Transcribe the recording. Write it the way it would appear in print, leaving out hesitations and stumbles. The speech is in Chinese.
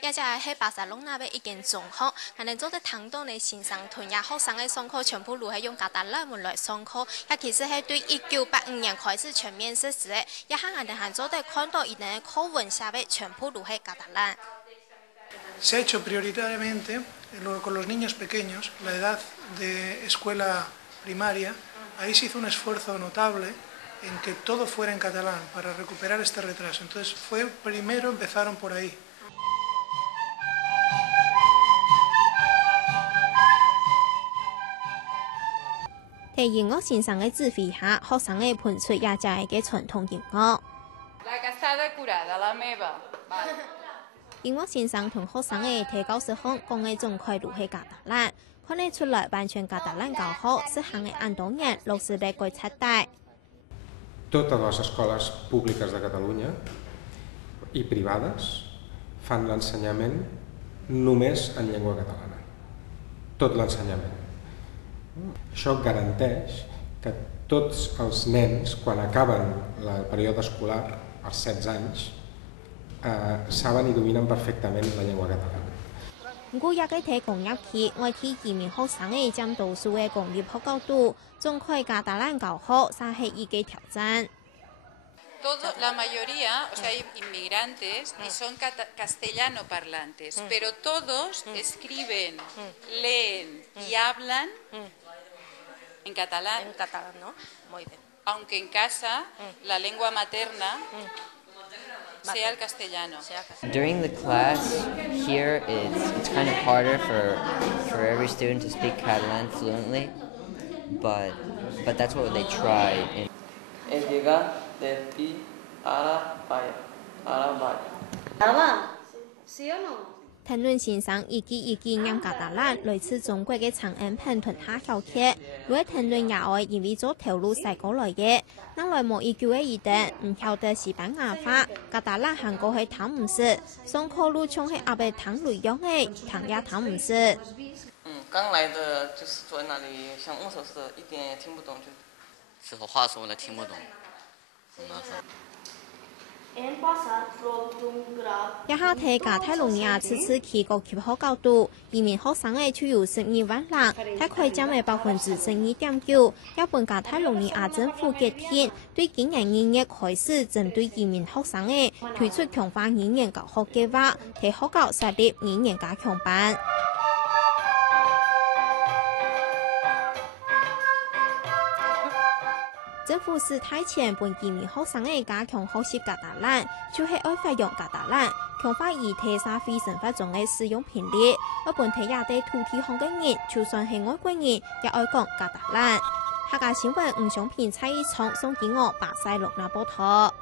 也就係巴塞隆那邊一間中學，人哋做得堂堂嘅先生團也學生嘅上課全部都係用加達蘭文來上課，也其實係對1985年開始全面實施嘅，一下人哋係做得看到一定嘅課文下邊全部都係加達蘭。Se ha hecho prioritariamente con los niños pequeños, la edad de escuela primaria, ahí se hizo un esfuerzo notable en que todo fuera en catalán para recuperar este retraso. Entonces primero empezaron por ahí. 喺音樂先生嘅指揮下，學生嘅盤出也就係嘅傳統音樂。音樂先生同學生嘅提高實行講嘅總概率係加達蘭，看得出來完全加達蘭教學實行嘅按當年落實嘅規則帶。Totes les escoles públiques de Catalunya i privades fan l'ensenyament només en llengua catalana. Tot l'ensenyament. Això garanteix que tots els nens, quan acaben el període escolar, als 16 anys, saben i dominen perfectament la llengua catalana. 我也喺睇工業期，我睇移民學生嘅佔多數嘅工業學角度，總開加達蘭教學實係一個挑戰。La mayoría, o sea, hay inmigrantes y son castellano parlantes, pero todos escriben, leen y hablan en catalán. En catalán, ¿no? Muy bien. Aunque en casa la lengua materna sea el castellano. During the class here, it's kind of harder for every student to speak Catalan fluently, but that's what they try. Es llegar de ti a la vaya. ¿Sí o no? 談論先生以讓加達蘭類似中國嘅長安盤屯下橋劇，來談論也愛因為做條路駛過來嘅，因為冇依據嘅一定唔曉得西班牙話，加達蘭行過去睇唔識，上課路從係阿伯談內容嘅，談也談唔識。剛來的就是坐在那裡像木頭似的，一點也聽不懂，就說話說了聽不懂。一下睇加泰隆尼亞此次期國協學角度，移民學生嘅就有12萬人，睇佢佔嘅12.9%。日本加泰隆尼亞政府決定對今年2月開始針對移民學生嘅推出強化語言教學計劃，睇學校設立語言加強班。政府是提前半移民學生嘅加強學習加達蘭，就係愛發用加達蘭，強化以提升非生活中嘅使用頻率。日本睇下啲土地行嘅人，就算係外國人，也愛講加達蘭。客家新聞吳尚平蔡依聰送給我巴塞隆那報道。